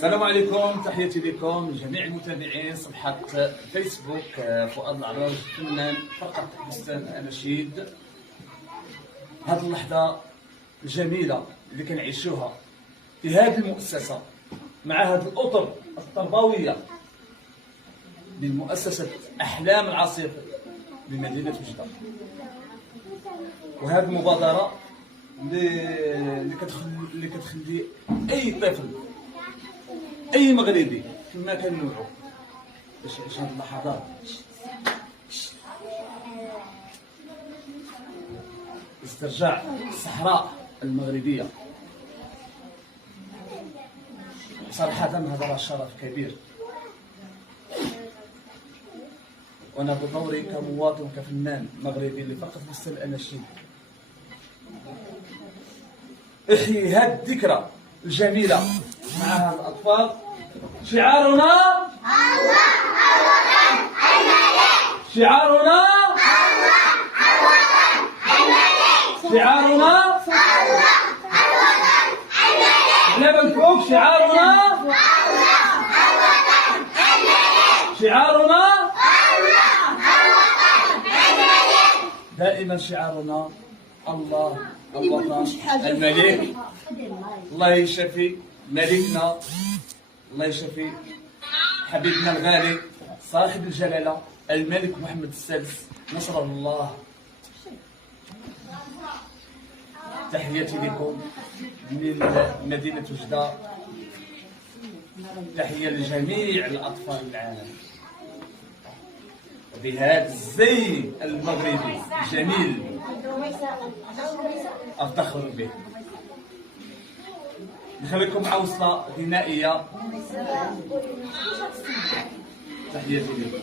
السلام عليكم، تحياتي لكم جميع المتابعين صفحة فيسبوك فؤاد العراج فنان فرقة بستان الأناشيد. هذه اللحظة الجميلة اللي كنعيشوها في هذه المؤسسة مع هذه الأطر التربوية من مؤسسة أحلام العاصفة بمدينة وجدة، وهذه المبادرة اللي كتخلي أي طفل أي مغربي كما كان نوعه باش يعيش هذه اللحظات، استرجاع الصحراء المغربية. صراحة هذا شرف كبير، وأنا بدوري كمواطن وكفنان مغربي اللي فقط بستان الأناشيد احيي هذه الذكرى الجميلة مع هذا الأطفال. شعارنا الله الوطن الملك، شعارنا الله الوطن الملك، شعارنا الله الوطن الملك. على بالكم شعارنا الله الوطن الملك، شعارنا الله الوطن الملك. دائما شعارنا الله الوطن الملك. الله يشفي ملكنا، الله يشفي حبيبنا الغالي صاحب الجلالة الملك محمد السادس نصره الله. تحياتي لكم من مدينة وجدة، تحية لجميع الأطفال العالم بهذا الزي المغربي الجميل أفتخر به. نخليكم مع وصلة غنائية. تحياتي لكم.